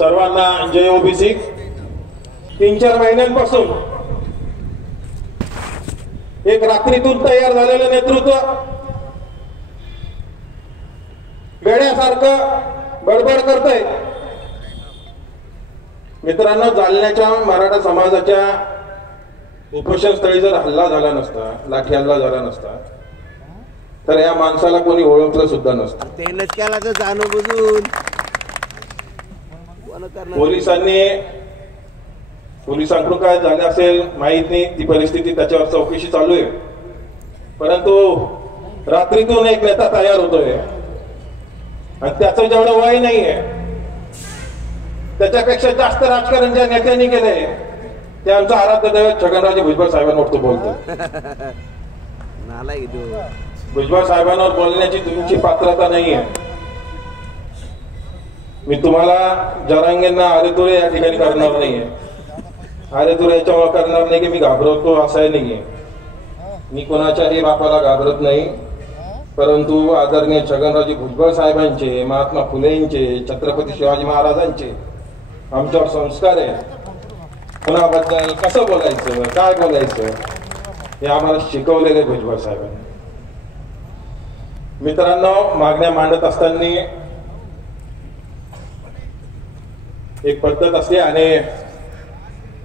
सर्वांना जय ओबीसी। 3-4 महिन्यांपासून एक रात्रीतून तयार झालेलं नेतृत्व वेड्यासारखं बडबड करतंय। मित्रांनो, जालन्याच्या मराठा समाजाच्या उपोषणस्थळी जर हल्ला झाला नसता, लाठी हल्ला झाला नसता, तर या माणसाला कोणी ओळखलं सुद्धा नसतं। तेनच केला तर जाणून बुजून पोलिसांकडून काय झाले असेल माहित नाही, ती परिस्थिती त्याच्यावर चौकशी चालू आहे। परंतु रात्रीतून एक नेता तयार होतोय आणि त्याचं जेवढं वय नाहीये, त्याच्यापेक्षा जास्त राजकारण ज्या नेत्यांनी केलंय ते आमचं आराध्य दैवत छगनराजे भुजबळ साहेबांवर तो बोलतो। भुजबळ साहेबांवर बोलण्याची तुमची पात्रता नाहीये। मी तुम्हाला जरांगेंना आरेतुरे या ठिकाणी करणार नाहीये। आरेतुरे याच्यामुळे करणार नाही की मी घाबरतो असं नाहीये, मी कोणाच्याही बापाला घाबरत नाही। परंतु आदरणीय छगनराजे भुजबळ साहेबांचे, महात्मा फुलेंचे, छत्रपती शिवाजी महाराजांचे आमच्यावर संस्कार आहे। कोणाबद्दल कसं बोलायचं, काय बोलायचं हे आम्हाला शिकवलेले भुजबळ साहेबांनी। मित्रांनो, मागण्या मांडत असताना एक पद्धत असते आणि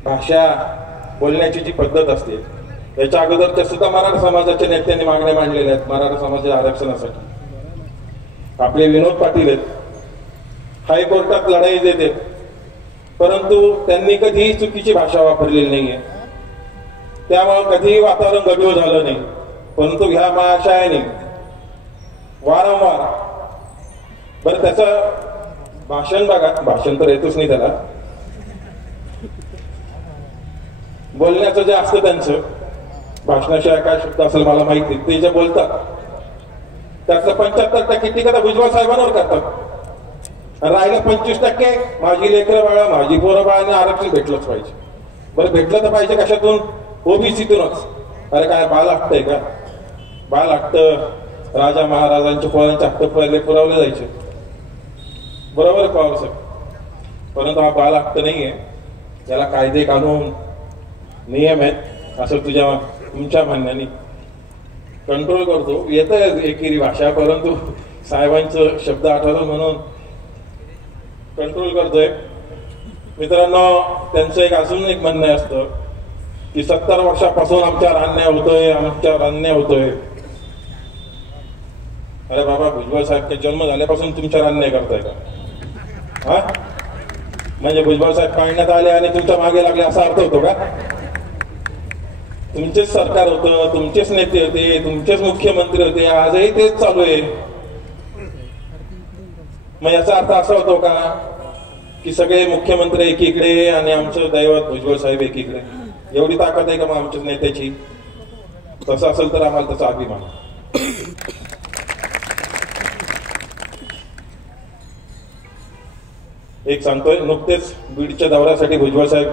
भाषा बोलण्याची जी पद्धत असते, याच्या अगोदर ते सुद्धा मराठा समाजाच्या नेत्यांनी मागण्या मांडलेल्या आहेत मराठा समाजाच्या आरक्षणासाठी। आपले विनोद पाटील आहेत, हायकोर्टात लढाई देते, परंतु त्यांनी कधीही चुकीची भाषा वापरलेली नाहीये, त्यामुळे कधीही वातावरण गढूळ झालं नाही। परंतु ह्या महाशयाने वारंवार, बरं त्याचं भाषण बघा, भाषण तर येतच नाही त्याला, बोलण्याचं जे असतं त्यांचं भाषणाशिवाय काय शब्द असेल मला माहिती, ते जे बोलतात त्यातलं 75% टीका भुजबळ साहेबांवर करतात। राहिलं 25% माझी लेकरं बाळा, माझी पोरं बाळांना आरक्षण भेटलंच पाहिजे। बरं भेटलं तर पाहिजे कशातून? ओबीसीतूनच। अरे काय बाल हट्ट आहे का? बाल हट्ट राजा महाराजांच्या पोरांचे हट्ट पहिले पुरवले जायचे, बरोबर पवार साहेब, परंतु हा बाल हट्ट नाहीये, याला कायदे कानून नियम आहेत असं तुमच्या म्हणण्याने कंट्रोल करतो। येतं एकेरी भाषा, परंतु साहेबांचं शब्द आठवलं म्हणून कंट्रोल करतोय। मित्रांनो, त्यांचं एक अजून एक म्हणणं असतं की 70 वर्षापासून आमच्यावर अन्याय होतोय। अरे बाबा, भुजबळ साहेब जन्म झाल्यापासून तुमच्यावर अन्याय करताय का? हा, म्हणजे भुजबळ साहेब पाळण्यात आले आणि तुमच्या मागे लागले असा अर्थ होतो का? तुमचेच सरकार होतं, तुमचेच नेते होते, तुमचेच मुख्यमंत्री होते, आजही तेच चालू आहे। मग याचा अर्थ असा होतो का की सगळे मुख्यमंत्री एकीकडे आणि आमचं दैवत भुजबळ साहेब एकीकडे? एवढी ताकद आहे का मग आमच्या नेत्याची? तसं असेल तर आम्हाला त्याचा अभिमान। एक सांगतोय, नुकतेच बीडच्या दौऱ्यासाठी भुजबळ साहेब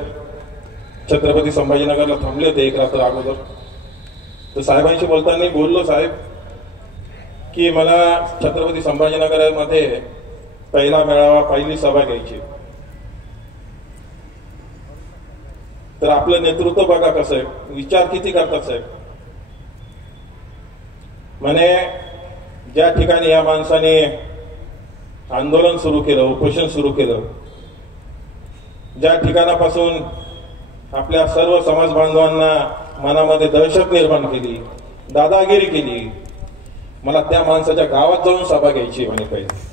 छत्रपती संभाजीनगरला थांबले होते एक रात्र अगोदर। तर साहेबांशी बोलताना बोललो, साहेब की मला छत्रपती संभाजीनगरमध्ये पहिला मेळावा, पहिली सभा घ्यायची, तर आपलं नेतृत्व बघा कसं आहे, विचार किती करतात साहेब। म्हणे ज्या ठिकाणी या माणसाने आंदोलन सुरू केलं, उपोषण सुरू केलं, ज्या ठिकाणापासून आपल्या सर्व समाज बांधवांना मनामध्ये दहशत निर्माण केली, दादागिरी केली, मला त्या माणसाच्या गावात जाऊन सभा घ्यायची म्हणे पाहिजे।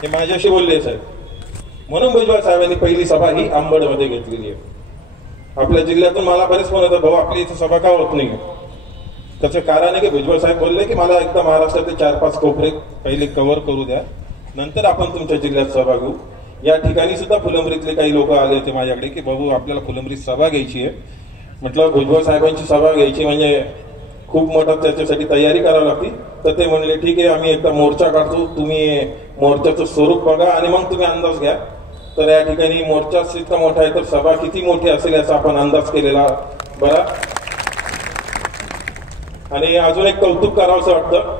हे माझ्याशी बोलले साहेब। म्हणून भुजबळ साहेबांनी पहिली सभा ही अंबडमध्ये घेतलेली आहे। आपल्या जिल्ह्यातून मला बरेच फोन येतात, भाऊ आपली इथे सभा का होत नाही? त्याचं कारण आहे की भुजबळ साहेब बोलले की मला एकदा महाराष्ट्राचे 4-5 कोपरे पहिले कव्हर करू द्या, नंतर आपण तुमच्या जिल्ह्यात सभा घेऊ। या ठिकाणी सुद्धा फुलंब्रीतले काही लोक आले होते माझ्याकडे की भाऊ आपल्याला फुलंब्रीत सभा घ्यायची आहे। म्हटलं भुजबळ साहेबांची सभा घ्यायची म्हणजे खूप मोठा त्याच्यासाठी तयारी करावी लागते। तर ते म्हणले ठीक आहे, आम्ही एकदा मोर्चा काढतो, तुम्ही मोर्चाचं स्वरूप बघा आणि मग तुम्ही अंदाज घ्या। तर या ठिकाणी मोर्चा इतका मोठा आहे, तर सभा किती मोठी असेल याचा आपण अंदाज केलेला बरा। आणि अजून एक कौतुक करावंसं वाटतं,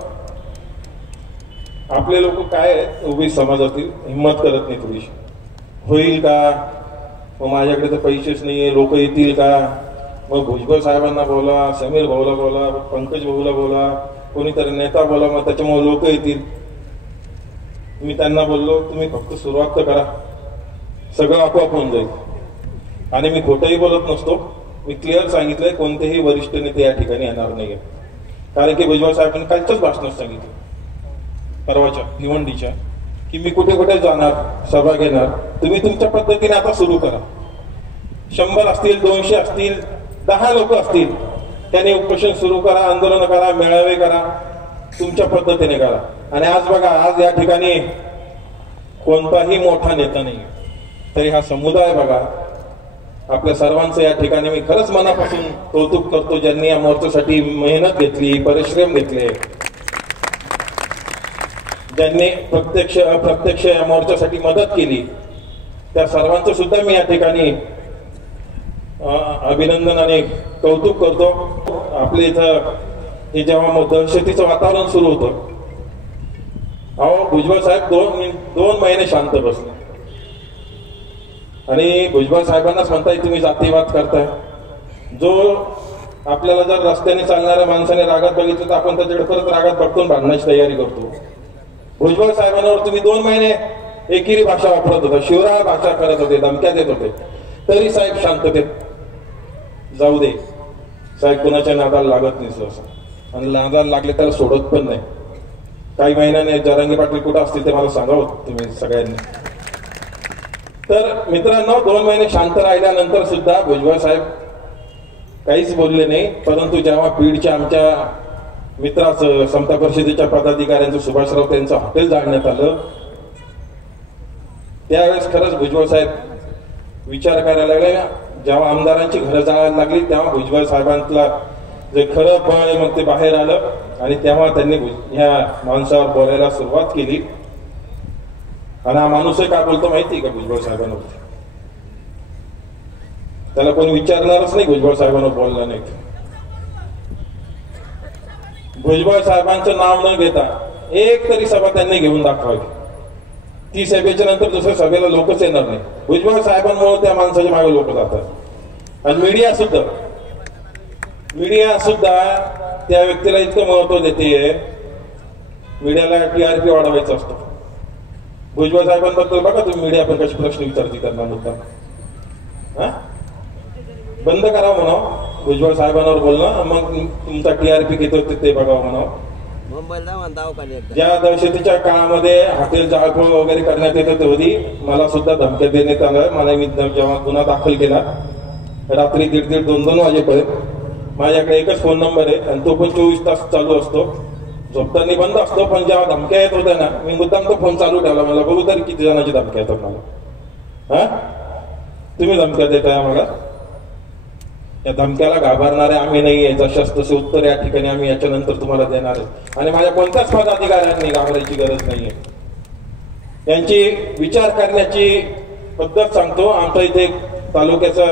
आपले लोक काय आहेत, उभी समाजातील हिंमत करत नाही थोडीशी. होईल का, मग माझ्याकडे तर पैसेच नाहीये, लोक येतील का, मग भुजबळ साहेबांना बोला, समीर भाऊला बोला, पंकज भाऊला बोला, कोणीतरी नेता बोला, मग त्याच्यामुळे लोक येतील. मी त्यांना बोललो तुम्ही फक्त सुरुवात तर करा, सगळं आपोआप होऊन जाईल. आणि मी खोटंही बोलत नसतो, मी क्लिअर सांगितलंय कोणतेही वरिष्ठ नेते या ठिकाणी येणार नाहीये. कारण की भुजबळ साहेबांनी कालच्याच भाषणात सांगितलं, परवाच्या निवडणुकीच्या, की मी कुठे कुठे जाणार, सभा घेणार, तुम्ही तुमच्या पद्धतीने आता सुरू करा. 100 असतील, 200 असतील, 10 लोक असतील, त्याने उपोषण सुरू करा, आंदोलन करा, मेळावे करा, तुमच्या पद्धतीने करा. आणि आज बघा, आज या ठिकाणी कोणताही मोठा नेता नाही, तरी हा समुदाय बघा, आपल्या सर्वांचं या ठिकाणी मी खरंच मनापासून कौतुक करतो, ज्यांनी या मोर्चासाठी मेहनत घेतली, परिश्रम घेतले, ज्यांनी प्रत्यक्ष अप्रत्यक्ष या मोर्चासाठी मदत केली, त्या सर्वांचं सुद्धा मी या ठिकाणी अभिनंदन आणि कौतुक करतो. आपल्या इथं हे जेव्हा दहशतीचं वातावरण सुरू होतं, अहो भुजबळ साहेब दोन महिने शांत बसले. आणि भुजबळ साहेबांनाच म्हणताय तुम्ही जातीवाद करताय. जो आपल्याला जर रस्त्याने चालणाऱ्या माणसाने रागात बघितलं तर आपण त्याच्याकडे परत रागात बघतो, भांडण्याची तयारी करतो. भुजबळ साहेबांवर तुम्ही 2 महिने एकेरी भाषा वापरत होता, शिवराळ भाषा करत होते, धमक्या देत होते, तरी साहेब शांततेत जाऊ दे. साहेब कुणाच्या नादाला लागत नाही सहसा, आणि नादाला लागले त्याला सोडत पण नाही. काही महिन्याने जरांगे पाटील कुठं असतील ते मला सांगावं तुम्ही सगळ्यांनी. तर मित्रांनो, 2 महिने शांत राहिल्यानंतर सुद्धा भुजबळ साहेब काहीच बोलले नाही. परंतु जेव्हा बीडच्या आमच्या मित्राचं, समता परिषदेच्या पदाधिकाऱ्यांचं, सुभाषराव त्यांचं हॉटेल जाळण्यात आलं, त्यावेळेस खरंच भुजबळ साहेब विचार करायला लागले. जेव्हा आमदारांची घरं जाळायला लागली तेव्हा भुजबळ साहेबांना जे खरं बळ आहे मग ते बाहेर आलं, आणि तेव्हा त्यांनी ह्या माणसावर बोलायला सुरुवात केली. आणि हा माणूसही काय बोलतो माहिती का भुजबळ साहेबांवरती? त्याला कोणी विचारणारच नाही भुजबळ साहेबांवर बोलला नाही. भुजबळ साहेबांचं नाव न घेता एक तरी सभा त्यांनी घेऊन दाखवावी. ती सभेच्या नंतर दुसऱ्या सभेला लोकच येणार नाही. भुजबळ साहेबांमुळे त्या माणसाच्या मागे लोक जातात. आणि मीडिया सुद्धा त्या व्यक्तीला इतकं महत्व देते. मीडियाला TRP वाढवायचा असतो. भुजबळ साहेबांबद्दल बघा तुम्ही, मीडिया पण कशी प्रश्न विचारते त्यांना मुद्दा. बंद करा म्हणा भुजबळ साहेबांवर बोलणं, मग तुमचा TRP किती होते ते बघा म्हणा. ज्या दहशतीच्या काळामध्ये हॉटेल जाळपोळ वगैरे करण्यात येत होती, मला सुद्धा धमक्या देण्यात आल्या. मला मी जेव्हा गुन्हा दाखल केला रात्री 1:30 2 वाजेपर्यंत, माझ्याकडे एकच फोन नंबर आहे आणि तो पण 24 तास चालू असतो, झोपताना बंद असतो. पण जेव्हा धमक्या येत होत्या ना, मी मुद्दाम तो फोन चालू ठेवला. मला बघू तरी किती जणांची धमक्या येतात मला. तुम्ही धमक्या देताय आम्हाला? या धमक्याला घाबरणारे आम्ही नाहीये. जशास तसे उत्तर या ठिकाणी आम्ही याच्यानंतर तुम्हाला देणार आहे. आणि माझ्या कोणत्याच पदाधिकाऱ्यांनी घाबरायची गरज नाहीये. यांची विचार करण्याची पद्धत सांगतो. आमच्या इथे तालुक्याचा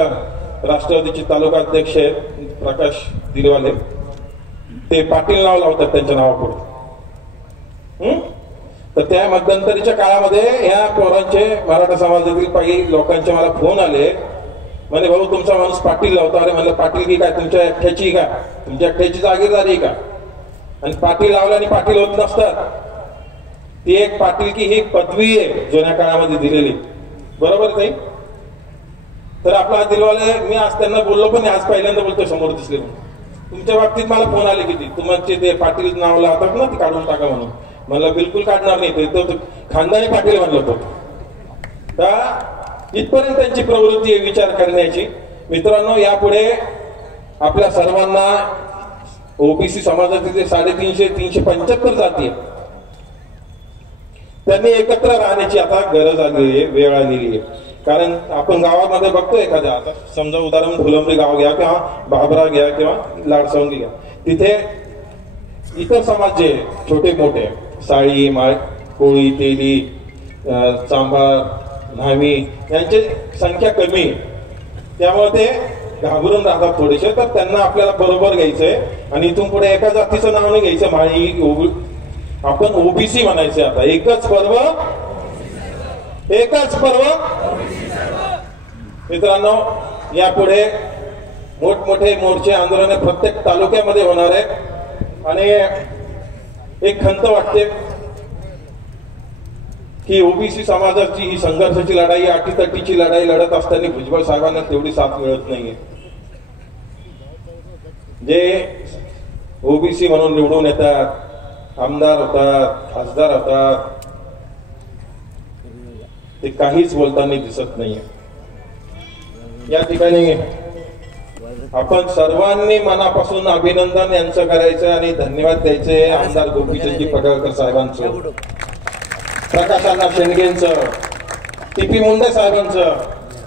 राष्ट्रवादीचे तालुका अध्यक्ष आहेत प्रकाश दिलवाले, ते पाटील नाव लावतात त्यांच्या नावापुढे. तर त्या मध्यंतरीच्या काळामध्ये ह्या पोरांचे, मराठा समाजातील काही लोकांचे मला फोन आले, म्हणजे भाऊ तुमचा माणूस पाटील लावतो. अरे म्हणलं पाटील की काय तुमच्या एकट्याची का, तुमच्या एकट्याची जागीरदारी का? आणि पाटील लावल्याने पाटील होत नसतात. ती एक पाटील की ही पदवी आहे जुन्या काळामध्ये दिलेली, बरोबर नाही? तर आपला दिलवाले, मी आज त्यांना बोललो पण आज पहिल्यांदा बोलतोय समोर दिसले म्हणून. तुमच्या बाबतीत मला फोन आले किती, तुमचे ते पाटील नाव लावतात ना, ते काढून टाका म्हणून. मला बिलकुल काढणार नाही, तो खानदानी पाटील म्हणलं होतं. तर इथपर्यंत त्यांची प्रवृत्ती आहे विचार करण्याची. मित्रांनो, यापुढे आपल्या सर्वांना ओबीसी समाजातील 350-375 जाती आहेत, त्यांनी एकत्र राहण्याची आता गरज आलेली आहे, वेळ आलेली आहे. कारण आपण गावामध्ये बघतोय एखाद्या, आता समजा उदाहरण फुलंब्री गाव घ्या किंवा बाबरा घ्या किंवा लाडसवंगी घ्या, तिथे इतर समाज जे छोटे मोठे, साळी, माळ, कोळी, तेली, चांभार, न्हावी यांची संख्या कमी आहे. त्यामुळे ते घाबरून राहतात थोडेसे. तर त्यांना आपल्याला बरोबर घ्यायचंय आणि इथून पुढे एका जातीचं नाव नाही घ्यायचं. माळी, आपण ओबीसी म्हणायचे आता. एकच पर्व एकच पर्व. मित्रांनो, यापुढे मोठमोठे मोर्चे आंदोलने प्रत्येक तालुक्यामध्ये होणार आहे. आणि एक खंत वाटते की ओबीसी समाजाची ही संघर्षाची लढाई, अटीतटीची लढाई लढत असताना भुजबळ साहेबांना तेवढी साथ मिळत नाहीये. जे ओबीसी म्हणून निवडून येतात, आमदार होतात, खासदार होतात, ते काहीच बोलताना दिसत नाहीये. या ठिकाणी आपण सर्वांनी मनापासून अभिनंदन यांचं करायचं आणि धन्यवाद द्यायचे आमदार गोपीचंदजी पडळकर साहेबांचं, प्रकाशअण्णा शेंडगेंचं, टी.पी. मुंडे साहेबांचं,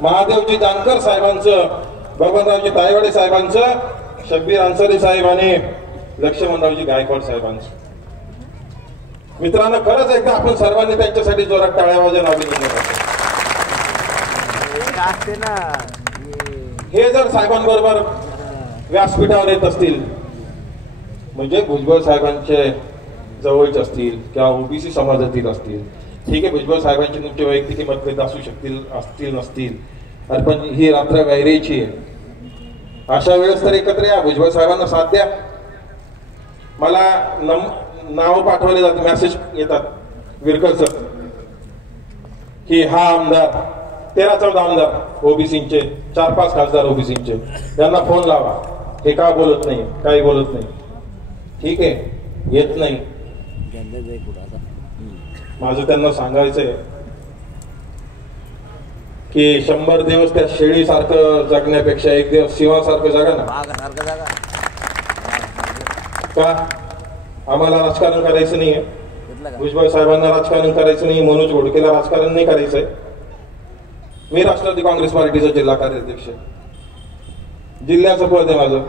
महादेवजी जानकर साहेबांचं, बबनरावजी तायवाडे साहेबांचं, शब्बीर अन्सारी साहेब आणि लक्ष्मणरावजी गायकवाड साहेबांचं. मित्रांनो, खरंच एकदा आपण सर्वांनी त्यांच्यासाठी जोरात टाळ्या वाजवून अभिनंदन करतो. हे जर साहेबांबरोबर व्यासपीठावर येत असतील म्हणजे भुजबळ साहेबांचे जवळचे असतील किंवा ओबीसी समाजातील असतील, ठीक आहे, भुजबळ साहेबांची तुमची वैयक्तिक मतभेद असू असतील नसतील, अरे पण ही रात्र वैरीची आहे. अशा वेळेस तर एकत्र या, भुजबळ साहेबांना साथ द्या. मला नाव पाठवले जाते, मेसेज येतात विरकरचं की हा आमदार 13-14 आमदार ओबीसीचे, 4-5 खासदार ओबीसीचे, त्यांना फोन लावा. हे का बोलत नाही, काही बोलत नाही. ठीक आहे, येत नाही. माझं त्यांना सांगायचंय की 100 दिवस त्या शेळीसारखं जगण्यापेक्षा एक दिवस सिंहासारखं जगा ना. का आम्हाला राजकारण करायचं नाहीये, भुजबळ साहेबांना राजकारण करायचं नाही, मनोज घोडकेला राजकारण नाही करायचंय. मी राष्ट्रवादी काँग्रेस पार्टीचा जिल्हा कार्याध्यक्ष, जिल्ह्याचं पद आहे माझं.